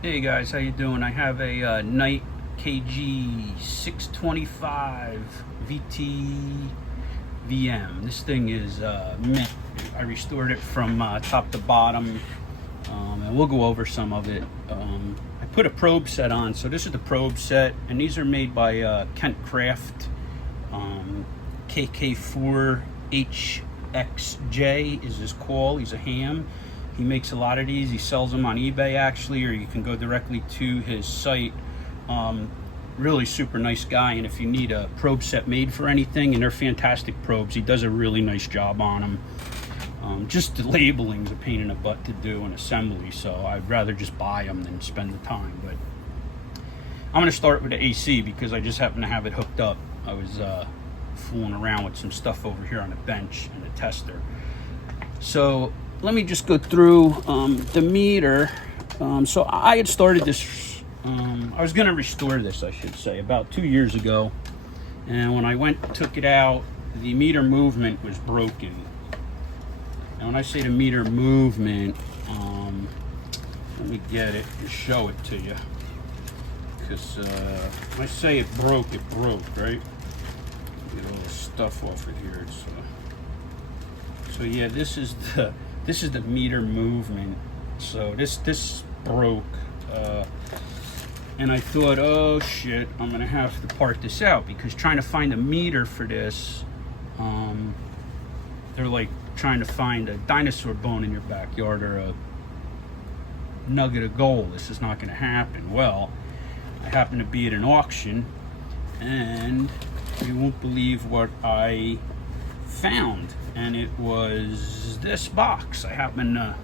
Hey guys, how you doing? I have a Night KG-625 Vtvm. This thing is mint. I restored it from top to bottom, and we'll go over some of it. I put a probe set on, so this is the probe set, and these are made by Kent Craft, KK4HXJ is his call. He's a ham. He makes a lot of these. He sells them on eBay actually, or you can go directly to his site. Really super nice guy, and if you need a probe set made for anything, and they're fantastic probes, he does a really nice job on them. Just the labeling's a pain in the butt to do in assembly, so I'd rather just buy them than spend the time. But I'm going to start with the AC because I just happen to have it hooked up. I was fooling around with some stuff over here on the bench and the tester. So let me just go through the meter. So I had started this, I was going to restore this, I should say, about 2 years ago. And when I took it out, the meter movement was broken. And when I say the meter movement, let me get it and show it to you. Because when I say it broke, right? Get all the stuff off of here. So yeah, this is the meter movement. So this broke, and I thought, oh shit, I'm gonna have to part this out, because trying to find a meter for this, they're like trying to find a dinosaur bone in your backyard or a nugget of gold. This is not gonna happen. Well, I happened to be at an auction, and you won't believe what I found. And it was this box. I happened to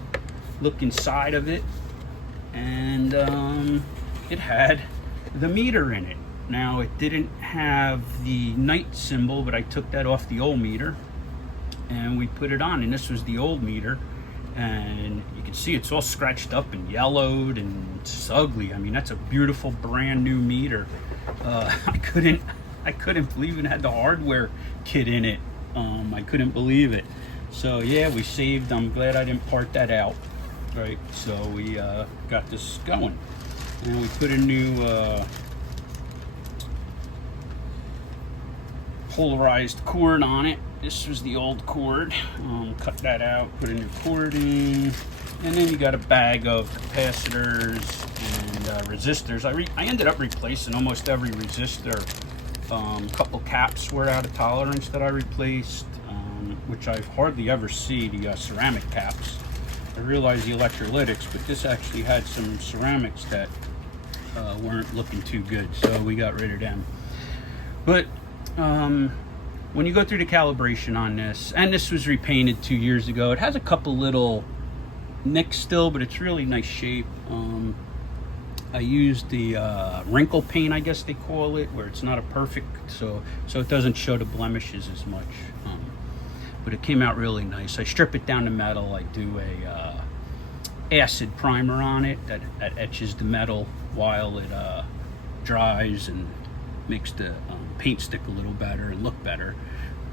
look inside of it, and it had the meter in it. Now, it didn't have the night symbol, but I took that off the old meter and we put it on, and this was the old meter, and you can see it's all scratched up and yellowed and it's ugly. I mean, that's a beautiful brand new meter. I couldn't believe it had the hardware kit in it. I couldn't believe it. So yeah, we saved. I'm glad I didn't part that out. Right, so we got this going, and we put a new polarized cord on it. This was the old cord. Cut that out, put a new cord in, and then you got a bag of capacitors and resistors. I ended up replacing almost every resistor. A couple caps were out of tolerance that I replaced, which I hardly ever see the ceramic caps. I realize the electrolytics, but this actually had some ceramics that weren't looking too good, so we got rid of them. But when you go through the calibration on this, and this was repainted 2 years ago, it has a couple little nicks still, but it's really nice shape. I used the wrinkle paint, I guess they call it, where it's not a perfect, so it doesn't show the blemishes as much. But it came out really nice. I strip it down to metal. I do a acid primer on it that etches the metal while it dries and makes the paint stick a little better and look better.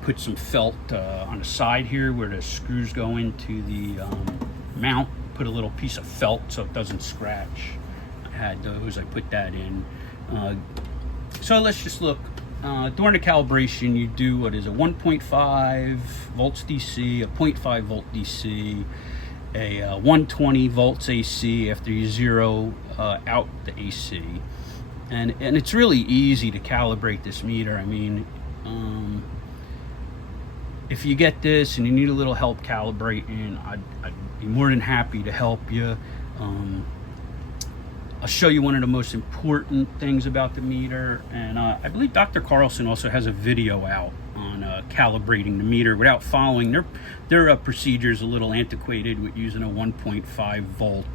Put some felt on the side here where the screws go into the mount. Put a little piece of felt so it doesn't scratch. Had those, I put that in. So let's just look. During the calibration, you do what is a 1.5 volts DC, a 0.5 volt DC, a 120 volts AC after you zero out the AC. And it's really easy to calibrate this meter. I mean, if you get this and you need a little help calibrating, I'd be more than happy to help you. I'll show you one of the most important things about the meter, and I believe Dr. Carlson also has a video out on calibrating the meter without following their procedures. A little antiquated with using a 1.5 volt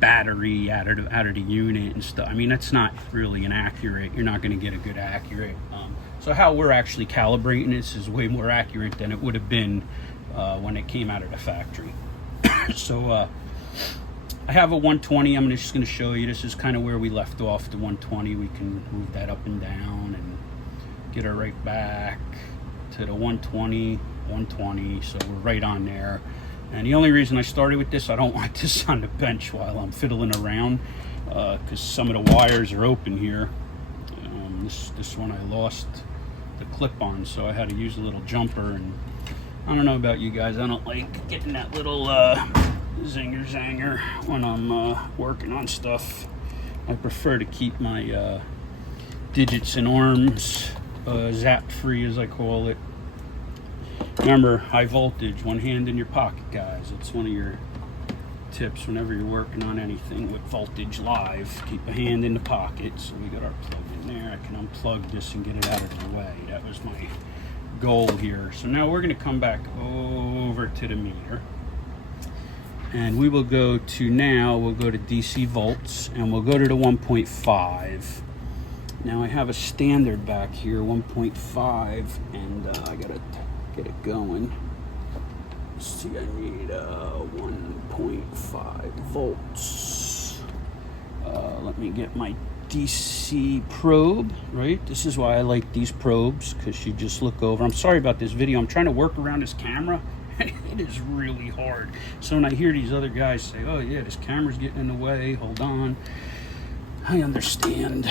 battery out of the unit and stuff. I mean, that's not really inaccurate. You're not going to get a good accurate. So how we're actually calibrating this is way more accurate than it would have been when it came out of the factory. So I have a 120. I'm just going to show you. This is kind of where we left off, the 120. We can move that up and down and get her right back to the 120. So we're right on there. And the only reason I started with this, I don't want this on the bench while I'm fiddling around, because some of the wires are open here. This one I lost the clip on, so I had to use a little jumper. And I don't know about you guys, I don't like getting that little zinger when I'm working on stuff. I prefer to keep my digits and arms zap free, as I call it. Remember, high voltage, one hand in your pocket, guys. It's one of your tips whenever you're working on anything with voltage live. Keep a hand in the pocket. So we got our plug in there. I can unplug this and get it out of the way. That was my goal here. So now we're going to come back over to the meter. And we will go to we'll go to DC volts, and we'll go to the 1.5. Now I have a standard back here, 1.5, and I got to get it going. Let's see, I need 1.5 volts. Let me get my DC probe, right? This is why I like these probes, because you just look over. I'm sorry about this video. I'm trying to work around this camera, and it is really hard. So when I hear these other guys say, oh yeah, this camera's getting in the way, hold on. I understand.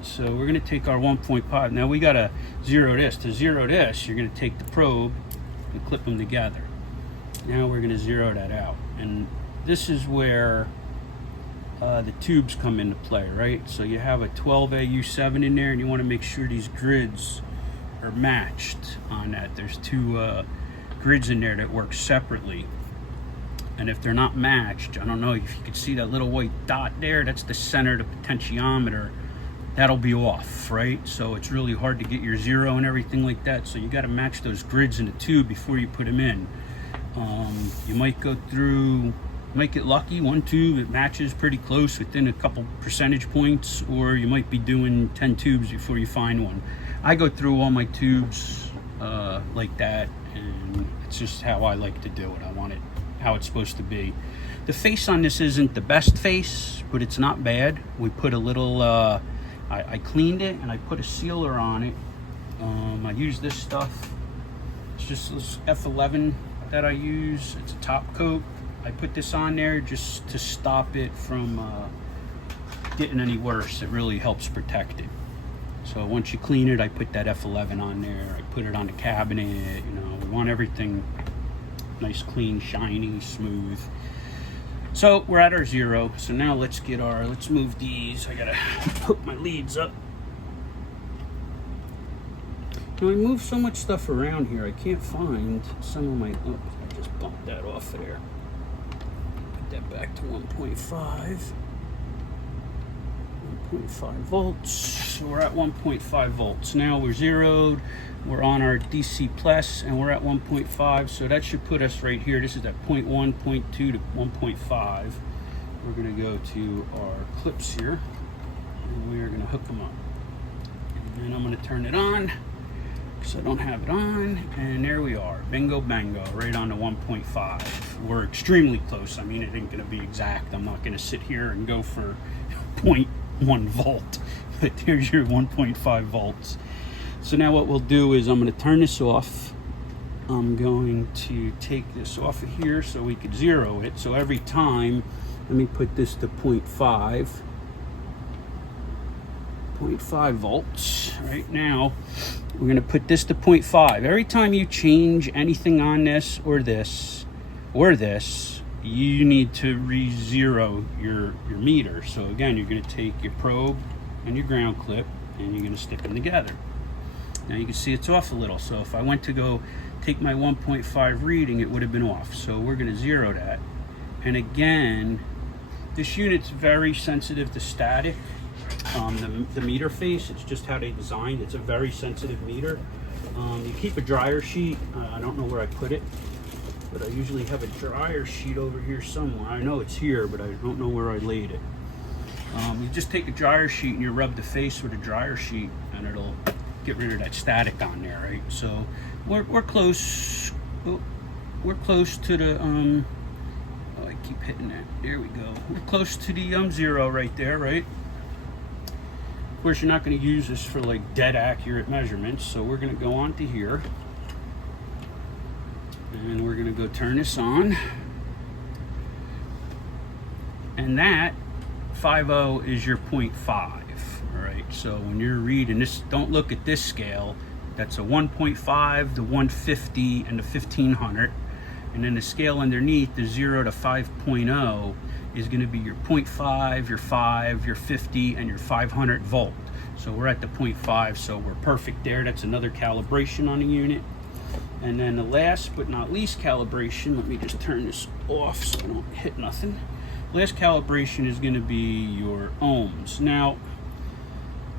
So we're going to take our 1.5. Now we got to zero this. To zero this, you're going to take the probe and clip them together. Now we're going to zero that out. And this is where the tubes come into play, right? So you have a 12AU7 in there, and you want to make sure these grids are matched on that. There's two grids in there that work separately. And if they're not matched, I don't know if you can see that little white dot there, that's the center of the potentiometer. That'll be off, right? So it's really hard to get your zero and everything like that. So you got to match those grids in the tube before you put them in. You might go through, might get lucky, one tube, it matches pretty close within a couple percentage points, or you might be doing 10 tubes before you find one. I go through all my tubes like that, and it's just how I like to do it. I want it how it's supposed to be. The face on this isn't the best face, but it's not bad. We put a little, I cleaned it and I put a sealer on it. I use this stuff. It's just this F11 that I use. It's a top coat. I put this on there just to stop it from getting any worse. It really helps protect it. So once you clean it, I put that F11 on there. I put it on the cabinet. You know, we want everything nice, clean, shiny, smooth. So we're at our zero. So now let's move these. I gotta hook my leads up. Now I move so much stuff around here, I can't find some of my, oh, I just bumped that off there. Put that back to 1.5 volts. So we're at 1.5 volts. Now we're zeroed. We're on our DC plus, and we're at 1.5. So that should put us right here. This is at 0.1, 0.2 to 1.5. We're going to go to our clips here, and we're going to hook them up. And then I'm going to turn it on, because I don't have it on. And there we are. Bingo bango, right on the 1.5. We're extremely close. I mean, it ain't going to be exact. I'm not going to sit here and go for 0.1 volt. But there's your 1.5 volts. So now what we'll do is I'm going to turn this off. I'm going to take this off of here so we could zero it. So every time, let me put this to 0.5 volts. Right now, we're going to put this to 0.5. Every time you change anything on this or this, you need to re-zero your meter. So again, you're going to take your probe and your ground clip, and you're going to stick them together. Now you can see it's off a little, so if I went to go take my 1.5 reading, it would have been off. So we're going to zero that. And again, this unit's very sensitive to static. The meter face, it's just how they designed. It's a very sensitive meter. You keep a dryer sheet. I don't know where I put it, but I usually have a dryer sheet over here somewhere. I know it's here, but I don't know where I laid it. You just take a dryer sheet and you rub the face with a dryer sheet, and it'll get rid of that static on there, right? So we're close. We're close to the oh, I keep hitting that. There we go. We're close to the zero right there, right? Of course, you're not going to use this for like dead accurate measurements, so we're going to go on to here. And we're gonna go turn this on. And that 5.0 is your 0.5. All right, so when you're reading this, don't look at this scale. That's a 1.5, the 150, and the 1500. And then the scale underneath, the 0 to 5.0, is going to be your 0.5, your 5, your 50, and your 500 volt. So we're at the 0.5, so we're perfect there. That's another calibration on the unit. And then the last but not least calibration, let me just turn this off so I don't hit nothing. Last calibration is going to be your ohms. Now,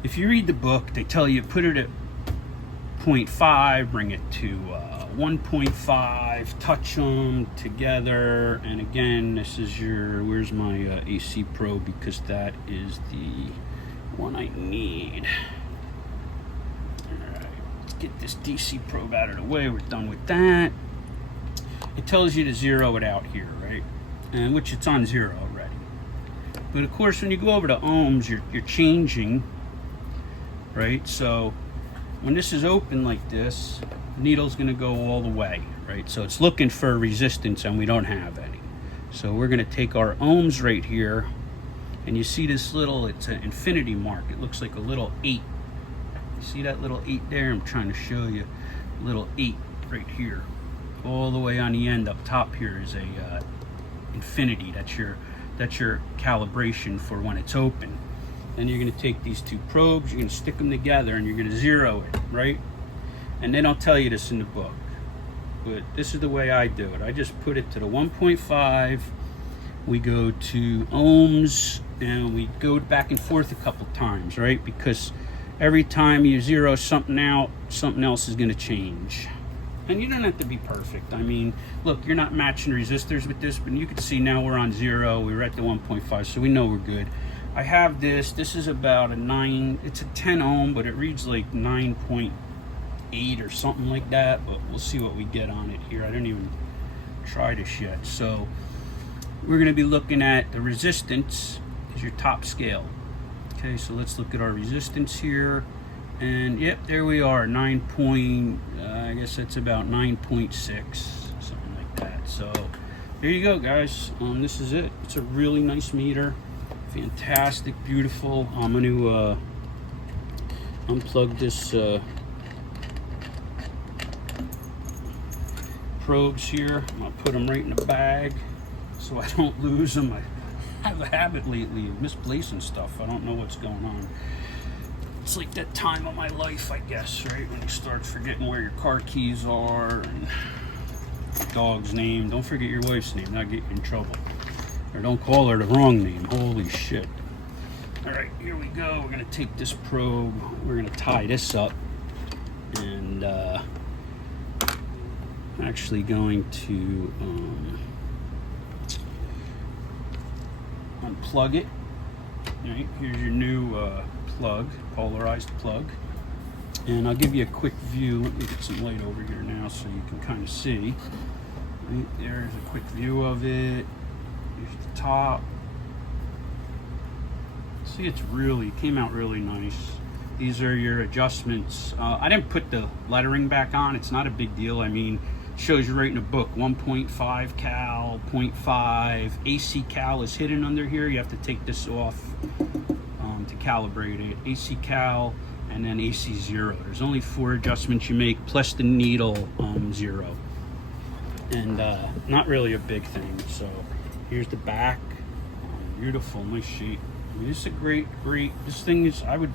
if you read the book, they tell you put it at 0.5, bring it to 1.5, touch them together. And again, this is your, where's my AC probe, because that is the one I need. All right, let's get this DC probe out of the way. We're done with that. It tells you to zero it out here, right? And which it's on 0 already. But of course, when you go over to ohms, you're changing, right? So when this is open like this, the needle's going to go all the way, right? So it's looking for resistance, and we don't have any. So we're going to take our ohms right here, and you see this little, it's an infinity mark. It looks like a little 8. You see that little 8 there? I'm trying to show you. A little 8 right here. All the way on the end up top here is a infinity. That's your calibration for when it's open. Then you're going to take these two probes, you're going to stick them together, and you're going to zero it, right? And they don't tell you this in the book, but this is the way I do it. I just put it to the 1.5, we go to ohms, and we go back and forth a couple times, right? Because every time you zero something out, something else is going to change. And you don't have to be perfect. I mean, look, you're not matching resistors with this, but you can see now we're on 0, we're at the 1.5, so we know we're good. I have this is about a 9, it's a 10 ohm, but it reads like 9.8 or something like that, but we'll see what we get on it here. I didn't even try this yet. So we're going to be looking at the resistance is your top scale. Okay, so let's look at our resistance here. And yep, there we are, I guess that's about 9.6, something like that. So there you go, guys. This is it. It's a really nice meter. Fantastic, beautiful. I'm going to unplug this probes here. I'm going to put them right in the bag so I don't lose them. I have a habit lately of misplacing stuff. I don't know what's going on. It's like that time of my life, I guess, right? When you start forgetting where your car keys are and dog's name. Don't forget your wife's name, not get you in trouble. Or don't call her the wrong name. Holy shit. All right, here we go. We're going to take this probe. We're going to tie this up. And actually going to unplug it. All right, here's your new plug, polarized plug. And I'll give you a quick view. Let me get some light over here now so you can kind of see. Right, there's a quick view of it. Here's the top. See, it came out really nice. These are your adjustments. I didn't put the lettering back on. It's not a big deal. I mean, it shows you right in the book, 1.5 cal, 0.5. AC cal is hidden under here. You have to take this off to calibrate it. AC cal and then AC 0. There's only 4 adjustments you make, plus the needle 0. And not really a big thing. So here's the back. Beautiful, nice shape. I mean, this is a great, this thing is, I would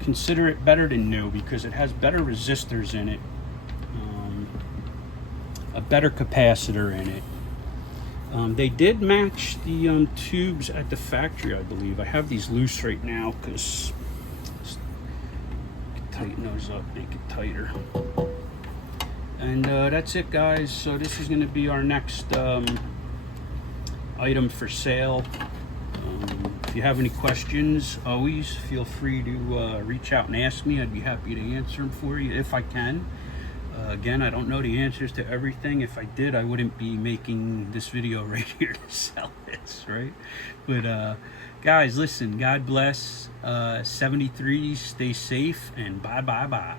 consider it better than new because it has better resistors in it, a better capacitor in it. They did match the tubes at the factory, I believe. I have these loose right now because tighten those up, make it tighter. And that's it, guys. So this is going to be our next item for sale. If you have any questions, always feel free to reach out and ask me. I'd be happy to answer them for you if I can. Again, I don't know the answers to everything. If I did, I wouldn't be making this video right here to sell this, right? But guys, listen, God bless. 73, stay safe, and bye.